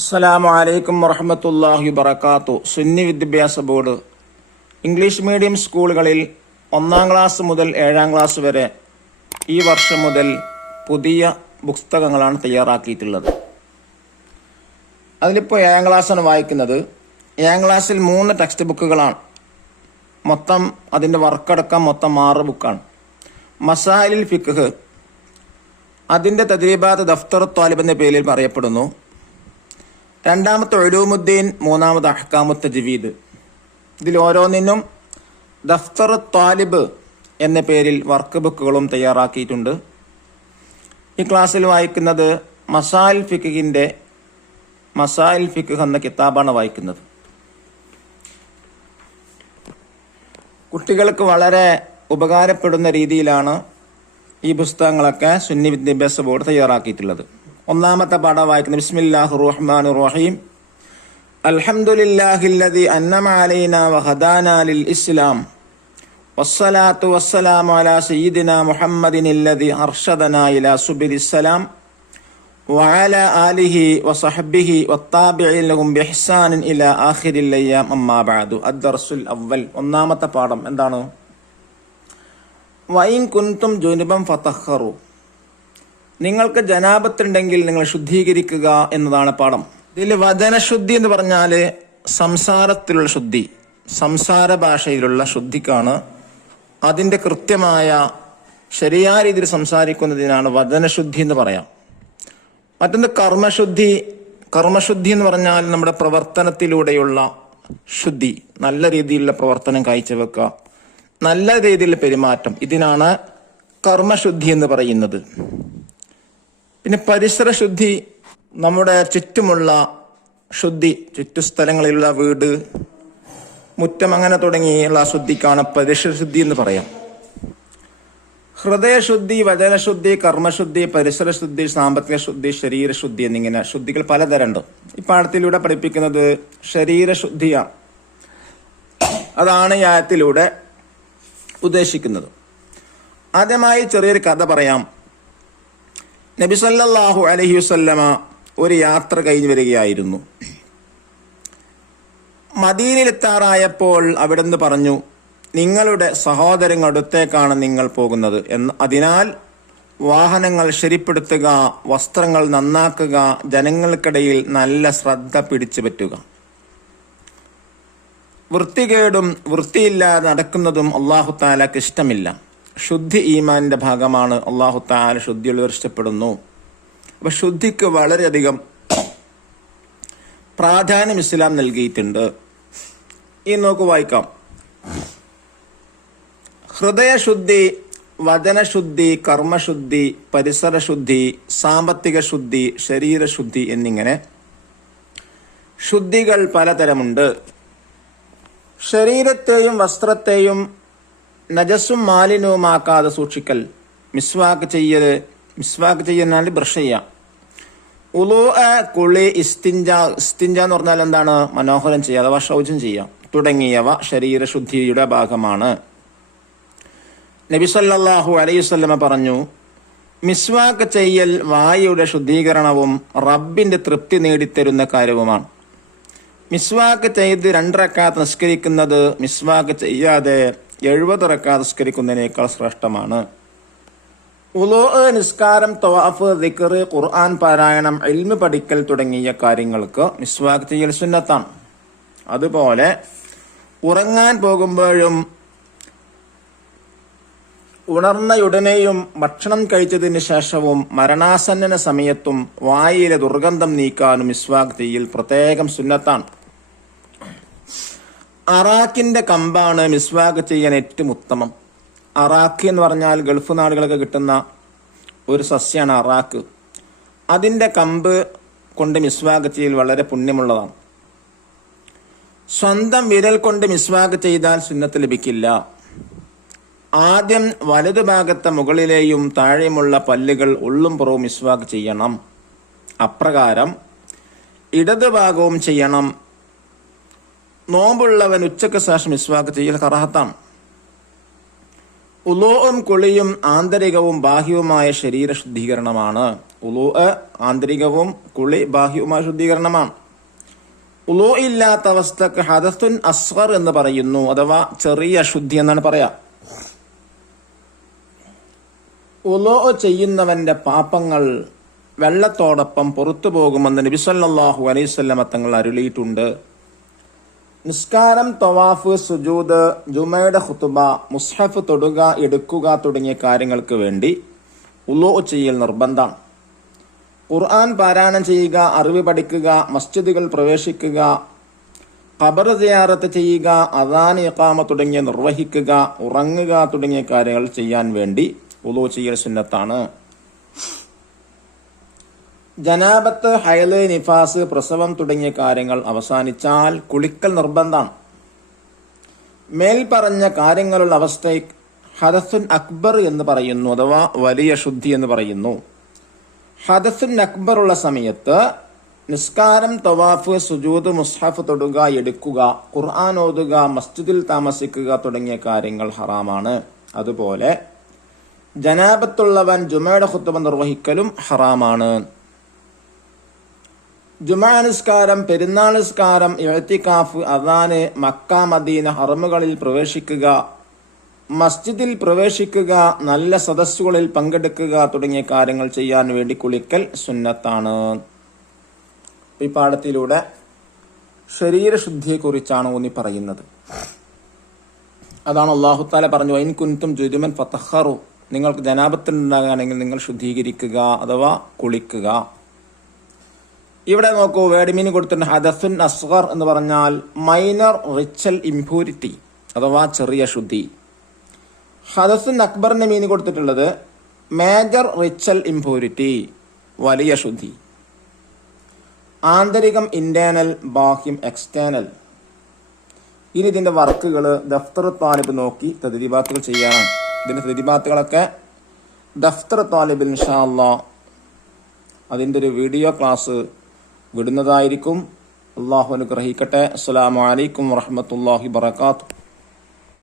അസ്സലാമു അലൈക്കും വറഹ്മത്തുള്ളാഹി വബറകാതുഹു. സുന്നി വിദ്യാഭ്യാസ ബോർഡ് ഇംഗ്ലീഷ് മീഡിയം സ്കൂളുകളിൽ 1-ാം ക്ലാസ് മുതൽ 7-ാം ക്ലാസ് വരെ ഈ വർഷം മുതൽ പുതിയ പുസ്തകങ്ങളാണ് തയ്യാറാക്കിയിട്ടുള്ളത്. അതിലിപ്പോൾ 7-ാം ക്ലാസ്സാണ് വായിക്കുന്നത്. 7-ാം ക്ലാസ്സിൽ 3 ടെക്സ്റ്റ് ബുക്കുകളാണ്. മൊത്തം അതിൻ്റെ വർക്കടക്കം മൊത്തം 6 ബുക്കാണ്. മസായിലുൽ ഫിഖ് അതിൻ്റെ തദ്രീബാത്ത് ദഫ്തർ ത്വാലിബ് എന്ന പേരിൽ പറയപ്പെടുന്നു. 2-ാമത്തെ ഉലൂമുദ്ദീൻ, 3-ാമത് അഹ്കാമുത്ത് തജ്വീദ്. ഇതിൽ ഓരോന്നിനും ദഫ്തർ ത്വാലിബ് എന്ന പേരിൽ വർക്ക് ബുക്കുകളും തയ്യാറാക്കിയിട്ടുണ്ട്. ഈ ക്ലാസ്സിൽ വായിക്കുന്നത് മസായിൽ ഫിഖ് എന്ന കിതാബാണ് വായിക്കുന്നത്. കുട്ടികൾക്ക് വളരെ ഉപകാരപ്പെടുന്ന രീതിയിലാണ് ഈ പുസ്തകങ്ങളൊക്കെ സുന്നി വിദ്യാഭ്യാസ ബോർഡ് തയ്യാറാക്കിയിട്ടുള്ളത്. 1-ാമത്തെ പാഠം വായിക്കുന്നത് ബിസ്മില്ലാഹിർ റഹ്മാനിർ റഹീം. അൽഹംദുലില്ലാഹില്ലദി അൻഅമ അലൈനാ വഹദാനാ ലിൽ ഇസ്ലാം വസ്സലാത്തു വസ്സലാമു അലാ സയ്യിദിനാ മുഹമ്മദിനില്ലദി അർഷദനാ ഇലാ സുബിലിസ്സലാം വഅലാ ആലിഹി വസഹ്ബിഹി വത്താബിഈന ലഹും ബിഇഹ്സാനിൻ ഇലാ ആഖിരിൽ അയ്യാം അമ്മാ ബഅദു. അദ്ദർസുൽ അവ്വൽ. 1-ാമത്തെ പാഠം എന്താണ്? വഇൻ കുൻതും ജുനുബൻ ഫതഖറു. നിങ്ങൾക്ക് ജനാബത്തുണ്ടെങ്കിൽ നിങ്ങൾ ശുദ്ധീകരിക്കുക എന്നതാണ് പാഠം. ഇതിൽ വചനശുദ്ധി എന്ന് പറഞ്ഞാൽ സംസാരത്തിലുള്ള ശുദ്ധി, സംസാര ഭാഷയിലുള്ള ശുദ്ധിക്കാണ്. അതിൻ്റെ കൃത്യമായ ശരിയായ രീതിയിൽ സംസാരിക്കുന്നതിനാണ് വചനശുദ്ധി എന്ന് പറയാം. മറ്റൊന്ന് കർമ്മശുദ്ധി എന്ന് പറഞ്ഞാൽ നമ്മുടെ പ്രവർത്തനത്തിലൂടെയുള്ള ശുദ്ധി, നല്ല രീതിയിലുള്ള പ്രവർത്തനം കാഴ്ചവെക്കുക, നല്ല രീതിയിലുള്ള പെരുമാറ്റം, ഇതിനാണ് കർമ്മശുദ്ധി എന്ന് പറയുന്നത്. പിന്നെ പരിസരശുദ്ധി, നമ്മുടെ ചുറ്റുമുള്ള ശുദ്ധി, ചുറ്റുസ്ഥലങ്ങളിലുള്ള വീട്, മുറ്റം, അങ്ങനെ തുടങ്ങിയുള്ള ശുദ്ധിക്കാണ് പരിസരശുദ്ധി എന്ന് പറയാം. ഹൃദയശുദ്ധി, വചനശുദ്ധി, കർമ്മശുദ്ധി, പരിസരശുദ്ധി, സാമ്പത്തിക ശുദ്ധി, ശരീരശുദ്ധി എന്നിങ്ങനെ ശുദ്ധികൾ പലതരമുണ്ട്. ഈ പാഠത്തിലൂടെ പഠിപ്പിക്കുന്നത് ശരീരശുദ്ധിയാണ്. അതാണ് ഈ ആയത്തിലൂടെ ഉദ്ദേശിക്കുന്നത്. ആദ്യമായി ചെറിയൊരു കഥ പറയാം. നബി സല്ലല്ലാഹു അലൈഹി വസല്ലമ ഒരു യാത്ര കഴിഞ്ഞു വരികയായിരുന്നു. മദീനയിലെത്താറായപ്പോൾ അവിടുന്ന് പറഞ്ഞു, നിങ്ങളുടെ സഹോദരങ്ങളുടെ അടുത്തേക്കാണ് നിങ്ങൾ പോകുന്നത് എന്ന്. അതിനാൽ വാഹനങ്ങൾ ശരിപ്പെടുത്തുക, വസ്ത്രങ്ങൾ നന്നാക്കുക, ജനങ്ങൾക്കിടയിൽ നല്ല ശ്രദ്ധ പിടിച്ചു പറ്റുക. വൃത്തികേടും വൃത്തിയില്ലാതെ നടക്കുന്നതും അല്ലാഹു തആലക്ക് ഇഷ്ടമില്ല. ശുദ്ധി ഈമാനിന്റെ ഭാഗമാണ്. അല്ലാഹു തആല ശുദ്ധിയുള്ളവർ ഇഷ്ടപ്പെടുന്നു. അപ്പൊ ശുദ്ധിക്ക് വളരെയധികം പ്രാധാന്യം ഇസ്ലാം നൽകിയിട്ടുണ്ട്. ഈ നോക്ക് വായിക്കാം. ഹൃദയശുദ്ധി, വചനശുദ്ധി, കർമ്മശുദ്ധി, പരിസരശുദ്ധി, സാമ്പത്തിക ശുദ്ധി, ശരീരശുദ്ധി എന്നിങ്ങനെ ശുദ്ധികൾ പലതരമുണ്ട്. ശരീരത്തെയും വസ്ത്രത്തെയും നജസും മാലിന്യവുമാക്കാതെ സൂക്ഷിക്കൽ, മിസ്വാക്ക് ചെയ്യൽ ബ്രഷ് ചെയ്യാം, കുളി, ഇസ്തിഞ്ച എന്ന് പറഞ്ഞാൽ എന്താണ്? മനോഹരം ചെയ്യുക അഥവാ ശൗചം ചെയ്യാം തുടങ്ങിയവ ശരീരശുദ്ധിയുടെ ഭാഗമാണ്. നബി സല്ലല്ലാഹു അലൈഹി വസല്ലമ പറഞ്ഞു, മിസ്വാക്ക് ചെയ്യൽ വായുടെ ശുദ്ധീകരണവും റബ്ബിന്റെ തൃപ്തി നേടിത്തരുന്ന കാര്യവുമാണ്. മിസ്വാക്ക് ചെയ്ത് 2 റക്അത്ത് നിസ്കരിക്കുന്നത് മിസ്വാക്ക് ചെയ്യാതെ 70 റക്അത്ത് നിസ്കരിക്കുന്നതിനേക്കാൾ ശ്രേഷ്ഠമാണ്. നിസ്കാരം, തവാഫ്, ദിക്ർ, ഖുർആൻ പാരായണം, ഇൽമ് പഠിക്കൽ തുടങ്ങിയ കാര്യങ്ങൾക്ക് മിസ്വാക്ക് ചെയ്യൽ സുന്നത്താണ്. അതുപോലെ ഉറങ്ങാൻ പോകുമ്പോഴും ഉണർന്നയുടനെയും ഭക്ഷണം കഴിച്ചതിന് ശേഷവും മരണാസന്ന സമയത്തും വായിലെ ദുർഗന്ധം നീക്കാനും മിസ്വാക്ക് ചെയ്യൽ പ്രത്യേകം സുന്നത്താണ്. അറാഖിന്റെ കമ്പാണ് മിസ്വാക്ക് ചെയ്യാൻ ഏറ്റവും ഉത്തമം. അറാഖ് എന്ന് പറഞ്ഞാൽ ഗൾഫ് നാടുകളൊക്കെ കിട്ടുന്ന ഒരു സസ്യമാണ് അറാഖ്. അതിന്റെ കമ്പ് കൊണ്ട് മിസ്വാക്ക് ചെയ്യൽ വളരെ പുണ്യമുള്ളതാണ്. സ്വന്തം വിരൽ കൊണ്ട് മിസ്വാക്ക് ചെയ്താൽ സുന്നത്ത് ലഭിക്കില്ല. ആദ്യം വലതു ഭാഗത്തെ മുകളിലെയും താഴെയുമുള്ള പല്ലുകൾ ഉള്ളും പുറവും മിസ്വാക്ക് ചെയ്യണം. അപ്രകാരം ഇടതുഭാഗവും ചെയ്യണം. നോമ്പുള്ളവൻ ഉച്ചക്ക് ശേഷം മിസ്വാക്ക് ചെയ്യൽ കറാഹത്താണ്. ഉളൂഉം കുളിയും ആന്തരികവും ബാഹ്യവുമായ ശരീര ശുദ്ധീകരണമാണ്. ഉളൂ ആന്തരികവും കുളി ബാഹ്യവുമായ ശുദ്ധീകരണമാണ്. ഉളൂ ഇല്ലാത്ത അവസ്ഥക്ക് ഹദസുൻ അസ്ഗർ എന്ന് പറയുന്നു, അഥവാ ചെറിയ അശുദ്ധി എന്നാണ് പറയാ. ഉളൂ ചെയ്യുന്നവന്റെ പാപങ്ങൾ വെള്ളത്തോടൊപ്പം പുറത്തു പോകുമെന്ന് നബി സല്ലല്ലാഹു അലൈഹി വസല്ലം തങ്ങൾ അരുളിയിട്ടുണ്ട്. നിസ്കാരം, തവാഫ്, സുജൂദ്, ജുമയുടെ ഖുതുബ, മുസ്ഹഫ് തൊടുക, എടുക്കുക തുടങ്ങിയ കാര്യങ്ങൾക്ക് വേണ്ടി ഉളൂ ചെയ്യൽ നിർബന്ധമാണ്. ഖുർആൻ പാരായണം ചെയ്യുക, അറിവ് പഠിക്കുക, മസ്ജിദുകൾ പ്രവേശിക്കുക, ഖബർ സിയാറത്ത് ചെയ്യുക, അദാൻ, ഇഖാമ തുടങ്ങിയ നിർവഹിക്കുക, ഉറങ്ങുക തുടങ്ങിയ കാര്യങ്ങൾ ചെയ്യാൻ വേണ്ടി ഉളൂ ചെയ്യൽ സുന്നത്താണ്. ജനാബത്ത്, ഹൈല്, നിഫാസ്, പ്രസവം തുടങ്ങിയ കാര്യങ്ങൾ അവസാനിച്ചാൽ കുളിക്കൽ നിർബന്ധമാണ്. മേൽപ്പറഞ്ഞ കാര്യങ്ങളുള്ള അവസ്ഥയെ ഹദസുൻ അക്ബർ എന്ന് പറയുന്നു, അഥവാ വലിയ ശുദ്ധി എന്ന് പറയുന്നു. ഹദസുൻ അക്ബർ ഉള്ള സമയത്ത് നിസ്കാരം, തവാഫ്, സുജൂദ്, മുസ്ഹഫ് തൊടുക, എടുക്കുക, ഖുർആൻ ഓതുക, മസ്ജിദിൽ താമസിക്കുക തുടങ്ങിയ കാര്യങ്ങൾ ഹറാമാണ്. അതുപോലെ ജനാബത്തുള്ളവൻ ജുമയുടെ ഖുതുബ നിർവഹിക്കലും ഹറാമാണ്. ജുമാ നിസ്കാരം, പെരുന്നാൾ നിസ്കാരം, ഇഅ്തികാഫ്, അദാന്, മക്ക, മദീന ഹറമുകളിൽ പ്രവേശിക്കുക, മസ്ജിദിൽ പ്രവേശിക്കുക, നല്ല സദസ്സുകളിൽ പങ്കെടുക്കുക തുടങ്ങിയ കാര്യങ്ങൾ ചെയ്യാൻ വേണ്ടി കുളിക്കൽ സുന്നത്താണ്. ഈ പാഠത്തിലൂടെ ശരീരശുദ്ധിയെക്കുറിച്ചാണ് ഊന്നി പറയുന്നത്. അതാണ് അല്ലാഹു തആല പറഞ്ഞു, വൈൻ കുൻതും ജുനുബൻ ഫതഖറു, നിങ്ങൾക്ക് ജനാബത്തുണ്ടാകുകയാണെങ്കിൽ നിങ്ങൾ ശുദ്ധീകരിക്കുക, അഥവാ കുളിക്കുക. ഇവിടെ നോക്കൂ, വേർഡ് മീനിങ് കൊടുത്തിട്ടുണ്ട്. ഹദസുൻ അസ്ഗർ എന്ന് പറഞ്ഞാൽ മൈനർ റിച്വൽ ഇംപ്യൂരിറ്റി, അഥവാ ചെറിയ ശുദ്ധി. ഹദസുൻ അക്ബറിന്റെ മീനിങ് കൊടുത്തിട്ടുള്ളത് മേജർ റിച്വൽ ഇംപ്യൂരിറ്റി, വലിയ ശുദ്ധി. ആന്തരികം ഇന്റേണൽ, ബാഹ്യം എക്സ്റ്റേണൽ. ഇനി ഇതിന്റെ വർക്കുകൾ ദഫ്തർ താലിബ് നോക്കി തദ്രീബാത്തുകൾ ചെയ്യാനാണ്. ഇതിന്റെ തദ്രീബാത്തുകളൊക്കെ ദഫ്തർ താലിബിൽ ഇൻഷാ അല്ലാഹ് അതിന്റെ ഒരു വീഡിയോ ക്ലാസ് വിടുന്നതായിരിക്കും. അല്ലാഹു അനുഗ്രഹിക്കട്ടെ. അസ്സലാമു അലൈക്കും വറഹ്മത്തുള്ളാഹി വബറകാതുഹു.